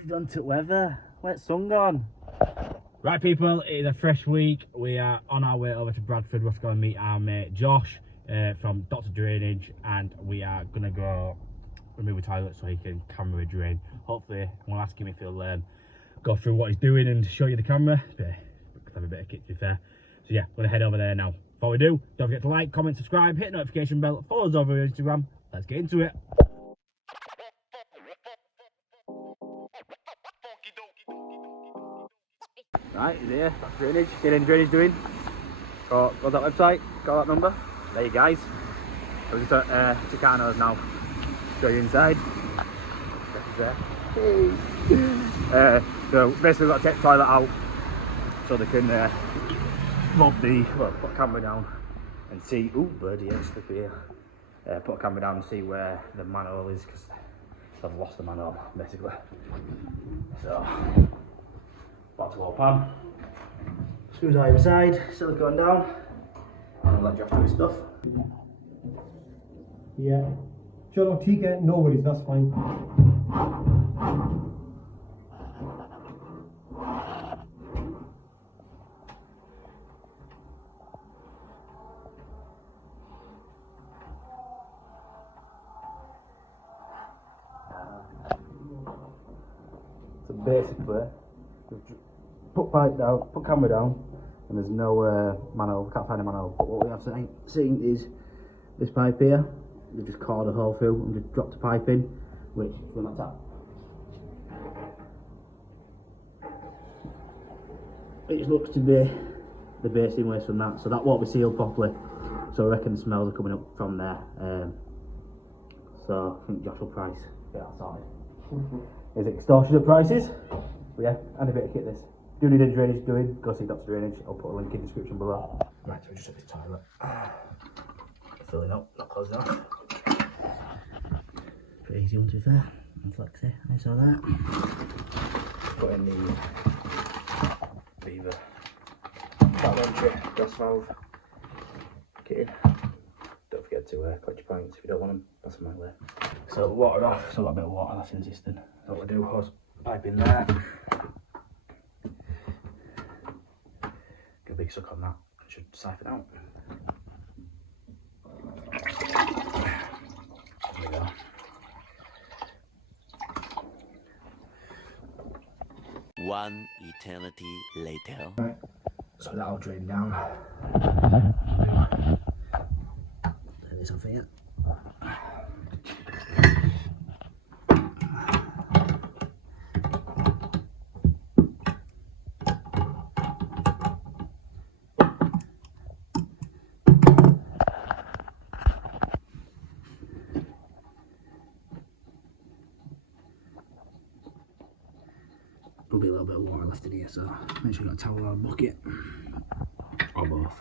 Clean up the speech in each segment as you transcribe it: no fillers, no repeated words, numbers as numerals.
he's done to weather. Where's sun gone? Right, people, it is a fresh week. We are on our way over to Bradford. We're going to meet our mate Josh from Dr. Drainage, and we are going to go remove a toilet so he can camera drain. Hopefully, I'm going to ask him if he'll go through what he's doing and show you the camera. Have a bit of kit, to be fair. So yeah, I'm going to head over there now. Before we do, don't forget to like, comment, subscribe, hit the notification bell, follow us over on Instagram. Let's get into it. Right, he's here. That's drainage. Get in drainage doing. Go to that website, got that number. There you guys. We're just at Chicanos now. Show you inside. There. Hey. So basically we've got to take the toilet out so they can put the camera down and see. Ooh, birdie, yeah, slip here. Put a camera down and see where the manhole is, because I've lost the manhole basically. So back to open. Screws either side, silicone down, and I'll let Josh do his stuff. Yeah. Chalo, ठीक है, no worries, that's fine. So basically, put pipe down, put camera down, and there's no manhole, we can't find a manhole. But what we have seen is this pipe here. They just cored a hole through and just dropped a pipe in, which when I tap, it looks to be the basin waste from that, so that won't be sealed properly. So I reckon the smells are coming up from there. So I think Josh will price get that sorted. Is it extortionate prices? But yeah, and a bit of kit this. Do need any drainage doing, go see Dr. Drainage. I'll put a link in the description below. Right, so we just at this toilet. Filling up, not closing off. Pretty easy one to be fair. And flexy, I saw that. Put in the Viva tap entry, gas valve. Get in. Don't forget to collect your pints if you don't want them. That's my way. So water off, so I've got a bit of water that's in the cistern. So what we do, hose pipe in there. Give a big suck on that. It should siphon out. There we go. One eternity later. Right, so that'll drain down. Turn this off here. There'll be a little bit of water left in here, so make sure you've got a towel or a bucket, or both.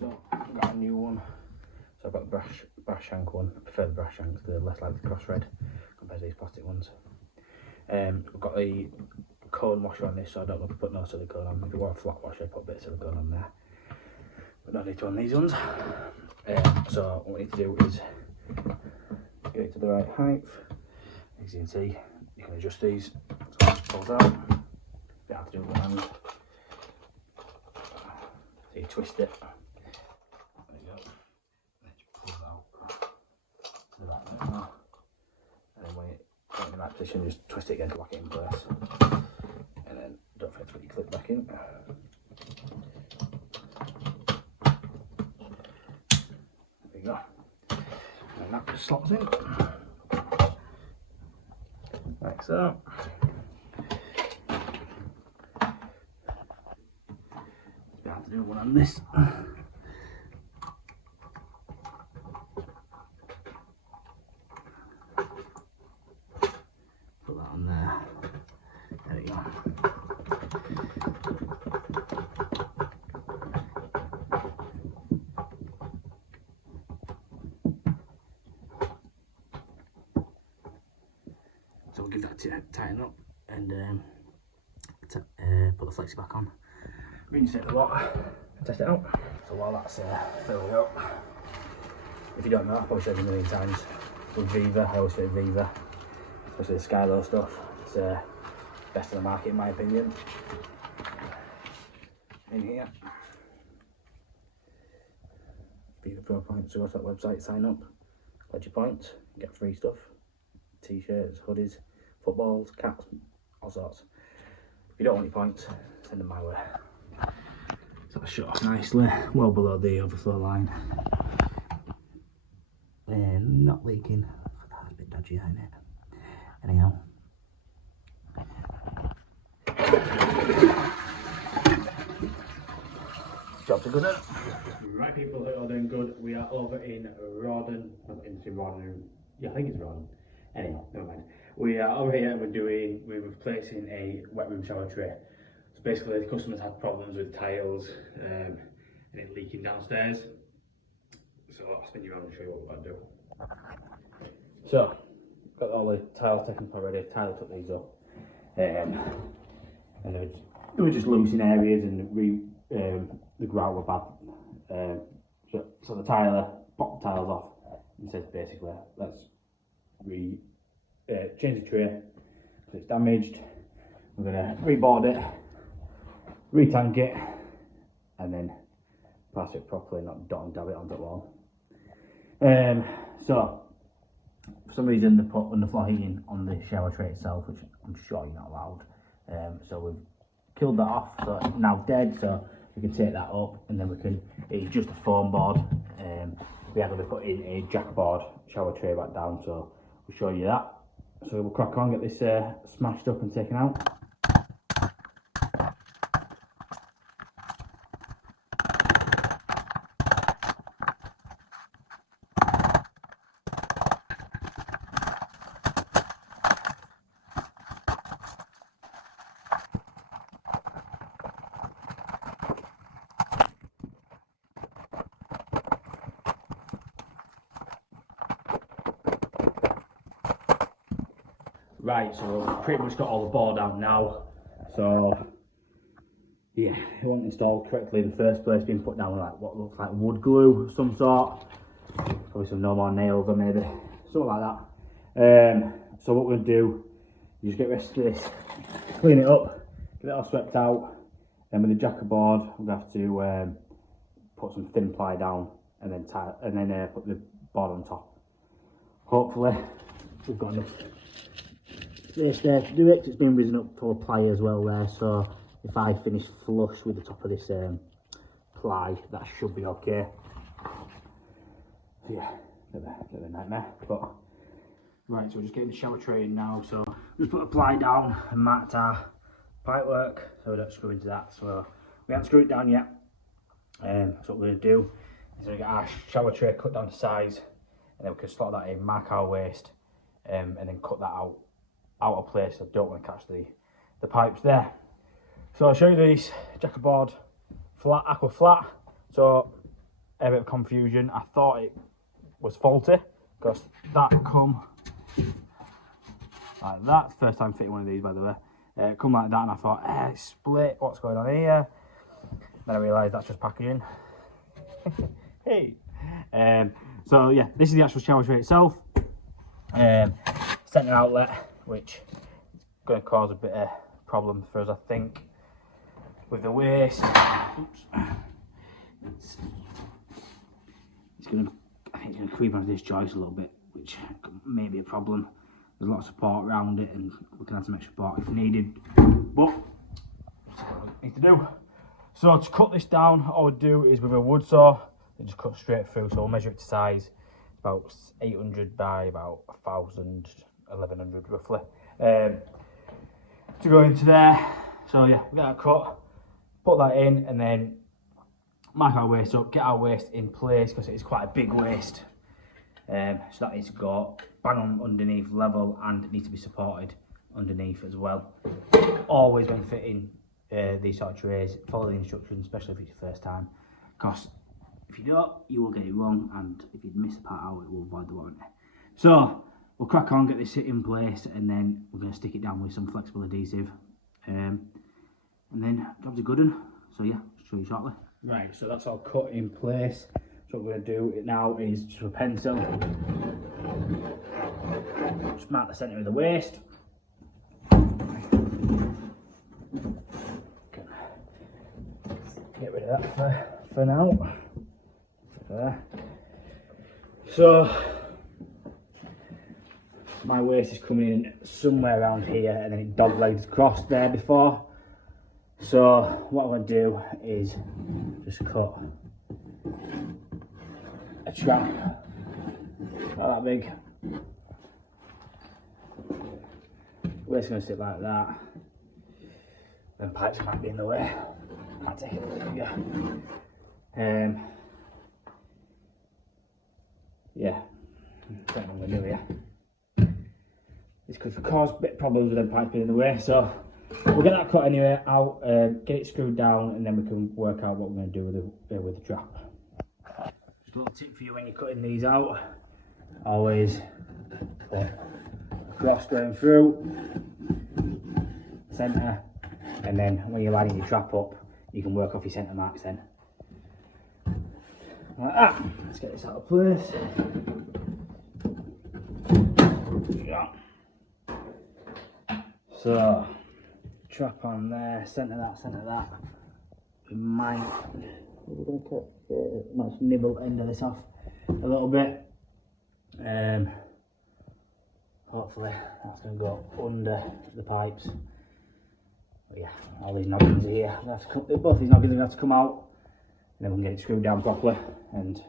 So I've got a new one. So I've got the brass shank one. I prefer the brass shanks, they're less likely to cross red compared to these plastic ones. I've got the cone washer on this, so I don't want to put no silicone on. If you want a flat washer, put a bit of silicone on there. But no need to on these ones. So what we need to do is get it to the right height. As you can see, you can adjust these so it pulls out. You have to do it with one hand. So you twist it. There you go. And then you pull it out to the right bit now. And then when you're in the right position, just twist it again to lock it in place. And then don't forget to put your clip back in. There you go. And that just slots in. Like so. You have to do one on this. So we'll give that to tighten up and put the flexi back on. Reinsert the water and test it out. So while that's filling up, if you don't know, I've probably showed you a million times, with Viva, I always fit Viva, especially the Skylo stuff. It's best on the market in my opinion. In here, Viva Pro Points, so go to that website, sign up, collect your points, get free stuff, t-shirts, hoodies, footballs, caps, all sorts. If you don't want your points, send them my way. So that's shut off nicely, well below the overflow line. And not leaking, that's a bit dodgy, ain't it? Anyhow. Jobs are good, isn't it? Right people, who are doing good. We are over in Rawdon. Yeah, I think it's Rawdon. Anyway, never mind. We are over here and we're replacing a wet room shower tray. So basically the customers had problems with tiles and it leaking downstairs. So I'll spin you around and show you what we've got to do. So, got all the tiles taken up already. Tile took these up. And they were just loose in areas and the grout were bad. So the tiler popped the tiles off and says basically, let's change the tray because it's damaged. We're going to reboard it, retank it, and then plaster it properly, not dot and dab it onto the wall. So for some reason they put underfloor heating on the shower tray itself, which I'm sure you're not allowed. So we've killed that off, so it's now dead. So we can take that up, and then we can. It's just a foam board. We are going to be putting a jackboard shower tray back down, so we'll show you that. So we'll crack on, get this smashed up and taken out. Right, so we've pretty much got all the board out now. So yeah, it wasn't installed correctly in the first place, being put down with like what looks like wood glue of some sort. Probably some no more nails or maybe something like that. So what we're gonna do, you just get rid of this, clean it up, get it all swept out. Then with the jacker board, we're gonna have to put some thin ply down and then put the board on top. Hopefully we've got enough space there to do it, 'cause it's been risen up full of ply as well there, so if I finish flush with the top of this ply, that should be okay. So yeah, bit of a nightmare, but right, so we're just getting the shower tray in now. So just put a ply down and marked our pipe work, so we don't screw into that. So we haven't screwed it down yet. So what we're going to do is we're going to get our shower tray cut down to size, and then we can slot that in, mark our waste, and then cut that out of place. I don't want to catch the pipes there. So I'll show you this jacker board flat, aqua flat. So a bit of confusion. I thought it was faulty because that come like that. First time fitting one of these, by the way. Come like that, and I thought, it's split. What's going on here? Then I realised that's just packaging. Hey. So yeah, this is the actual shower tray itself. Centre outlet, which is going to cause a bit of problem for us, I think, with the waste. Oops. It's going to, I think it's going to creep onto this joist a little bit, which may be a problem. There's a lot of support around it, and we can add some extra support if needed. But that's what we need to do. So to cut this down, all we do is with a wood saw, and just cut straight through. So we'll measure it to size. It's about 800 by about 1,000, 1,100 roughly. To go into there. So yeah, we get that cut, put that in, and then mark our waste up, get our waste in place because it is quite a big waste. So that needs to go bang on underneath level, and it needs to be supported underneath as well. Always when fitting these sort of trays, follow the instructions, especially if it's your first time, because if you don't, you will get it wrong, and if you miss the part out, it will void the warranty. So we'll crack on, get this hit in place, and then we're going to stick it down with some flexible adhesive. And then job's a good one. So yeah, I'll show you shortly. Right, so that's all cut in place. So what we're going to do now is just with a pencil, just mark the centre of the waste. Get rid of that for now. There. So my waste is coming in somewhere around here, and then it dog legs across there before. So what I'm going to do is just cut a trap not that big. Waste going to sit like that. And pipes might be in the way. Can't take it with you. Yeah, that's what I'm going to do here. This could cause a bit of problems with them pipes being in the way, so we'll get that cut anyway out, get it screwed down, and then we can work out what we're going to do with the trap. Just a little tip for you when you're cutting these out: always put a cross going through, centre, and then when you're lining your trap up, you can work off your centre marks then. Like that. Let's get this out of place. Yeah. So, trap on there, centre that. We might, we're going to cut, might nibble end of this off a little bit. Hopefully that's going to go under the pipes. But yeah, all these noggins here, both these noggins are going to have to come out, and then we can get it screwed down properly and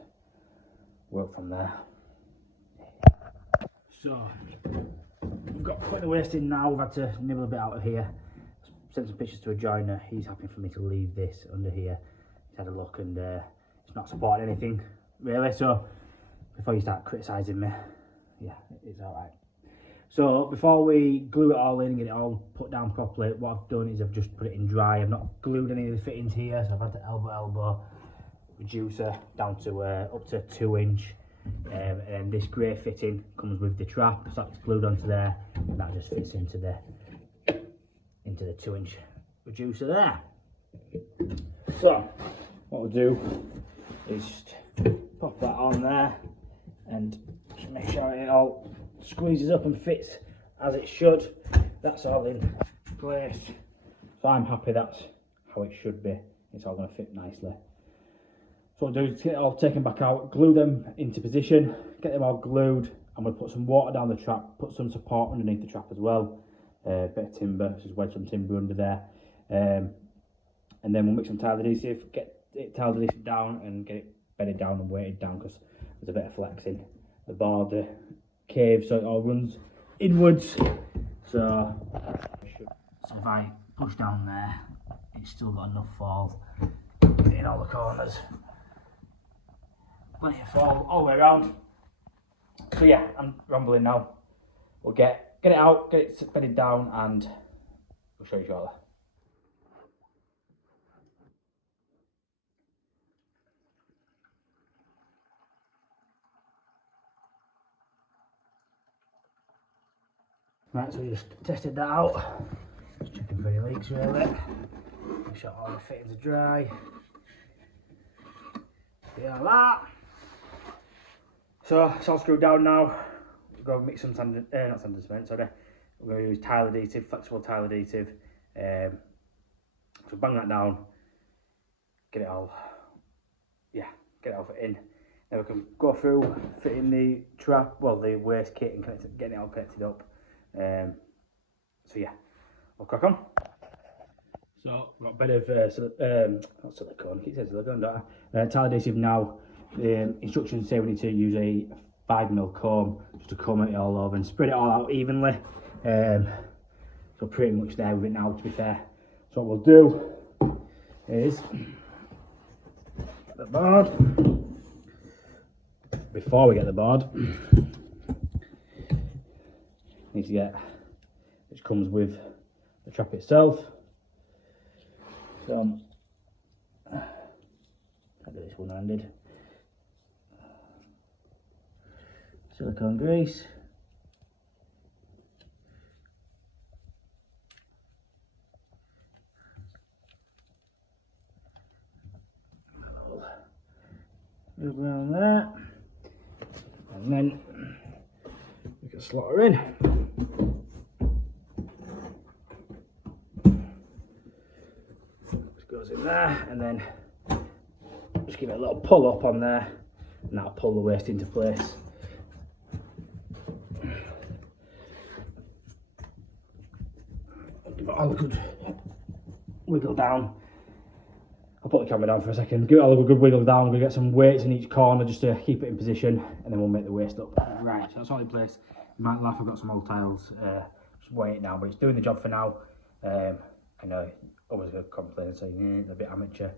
work from there. So, we've got putting the waste in now. We've had to nibble a bit out of here. Sent some pictures to a joiner. He's happy for me to leave this under here. He's had a look, and it's not supporting anything really. So before you start criticising me, yeah, it's all right. So before we glue it all in and get it all put down properly, what I've done is I've just put it in dry. I've not glued any of the fittings here, so I've had the elbow reducer down to up to 2 inch. And this grey fitting comes with the trap, so that's glued onto there, and that just fits into the 2 inch reducer there. So what we'll do is just pop that on there and just make sure it all squeezes up and fits as it should. That's all in place, so I'm happy that's how it should be. It's all going to fit nicely. So what I'll do is get it all taken back out, glue them into position, get them all glued. I'm going to put some water down the trap, put some support underneath the trap as well. A bit of timber, just wedge some timber under there. And then we'll mix some tile adhesive, get it tile adhesive down and get it bedded down and weighted down, because there's a bit of flexing. The board, the cave, so it all runs inwards. So if I push down there, it's still got enough fall in all the corners. Plenty of fall all the way around. So yeah, I'm rambling now. We'll get it out, get it bedded down, and we'll show you shortly. Right, so we just tested that out. Just checking for any leaks really. Make sure all the fittings are dry. Yeah, like that. So it's all screwed down now. We're going to mix some sand, not sand and cement, sorry. We're going to use tile adhesive, flexible tile adhesive. So bang that down, get it all fit in. Then we can go through, fit in the trap, well, the waste kit, and getting it all connected up. So yeah, we'll crack on. So we've got a bit of not silicone, keep saying silicone, don't I? Tile adhesive now. Instructions say we need to use a 5mm comb just to comb it all over and spread it all out evenly. So pretty much there with it now, to be fair. So what we'll do is get the board. Before we get the board, need to get, which comes with the trap itself. So I'll do this one-handed. Silicone grease, And then we can slot her in. Just goes in there, and then just give it a little pull up on there, and that'll pull the waste into place. Give it all a good wiggle down. I'll put the camera down for a second. Give it all a good wiggle down. We'll get some weights in each corner just to keep it in position, and then we'll make the waste up. Right, so that's all in place. You might laugh, I've got some old tiles. Just weigh it now, but it's doing the job for now. I know always going to complain and say it's a bit amateur,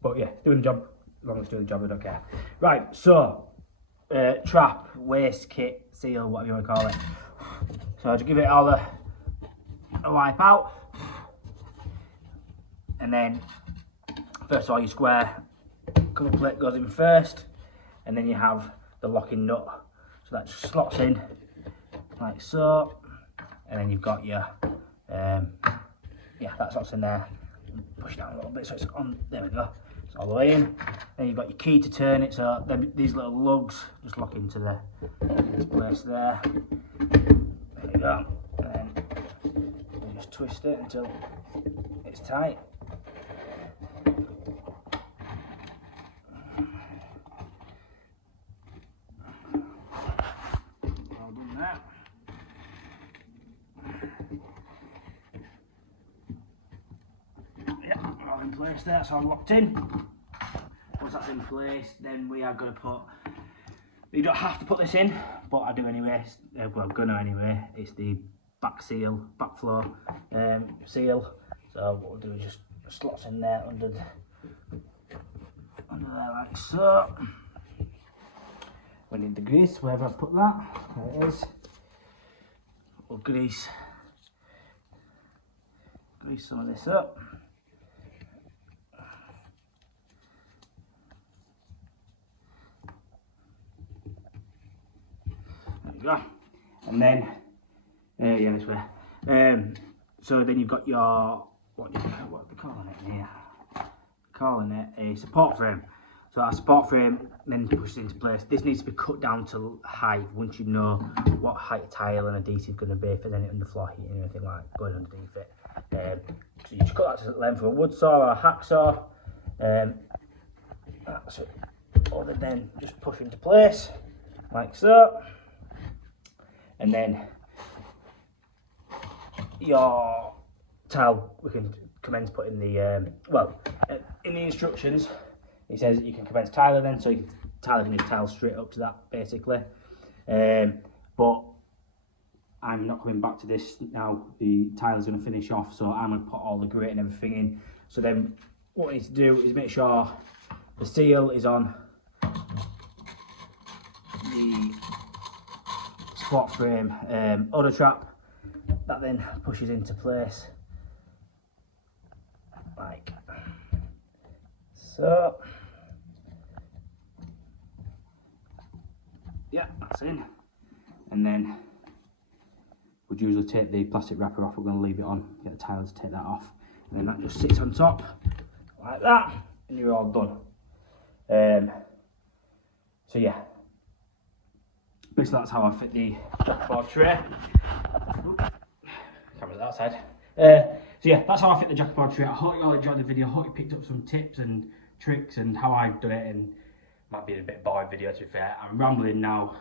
but yeah, it's doing the job. As long as it's doing the job, I don't care. Right, so trap, waste kit, seal, whatever you want to call it. So I'll just give it all a wipe out, and then first of all your square cover plate goes in first, and then you have the locking nut, so that just slots in like so, and then you've got your yeah, that slots in there. Push down a little bit so it's on. There we go, it's all the way in. Then you've got your key to turn it, so these little lugs just lock into this place there. There we go, and then you just twist it until it's tight. In place there, so I'm locked in. Once that's in place, then we are going to put, you don't have to put this in, but I do anyway. Well, I'm gonna anyway. It's the back seal, backflow seal. So what we'll do is just slots in there under there like so. We need the grease, wherever I've put that. There it is. We'll grease some of this up. Go. And then yeah, this way. So then you've got your what are they calling it here? Calling it a support frame. So that support frame then pushes into place. This needs to be cut down to height once you know what height tile and adhesive is going to be, if there's any underfloor heating or anything like going underneath it. So you just cut that to the length of a wood saw or a hacksaw. That's it. Other than just push into place like so. And then your tile, we can commence putting the, in the instructions, it says you can commence tiling then, so you can just tile straight up to that basically. But I'm not coming back to this now, the tile is going to finish off, so I'm going to put all the grate and everything in. So then what we need to do is make sure the seal is on the support frame udder trap. That then pushes into place like so. Yeah, that's in. And then we'd usually take the plastic wrapper off. We're going to leave it on, get the tile to take that off, and then that just sits on top like that, and you're all done. So yeah, basically that's how I fit the jackboard tray. Camera's outside. So yeah, that's how I fit the jackboard tray. I hope you all enjoyed the video. I hope you picked up some tips and tricks and how I've done it, and might be a bit boring video to be fair. I'm rambling now.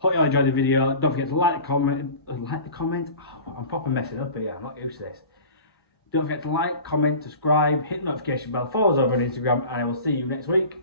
Hope you all enjoyed the video. Don't forget to like the comment. Oh, I'm proper messing up here. I'm not used to this. Don't forget to like, comment, subscribe, hit the notification bell, follow us over on Instagram, and I will see you next week.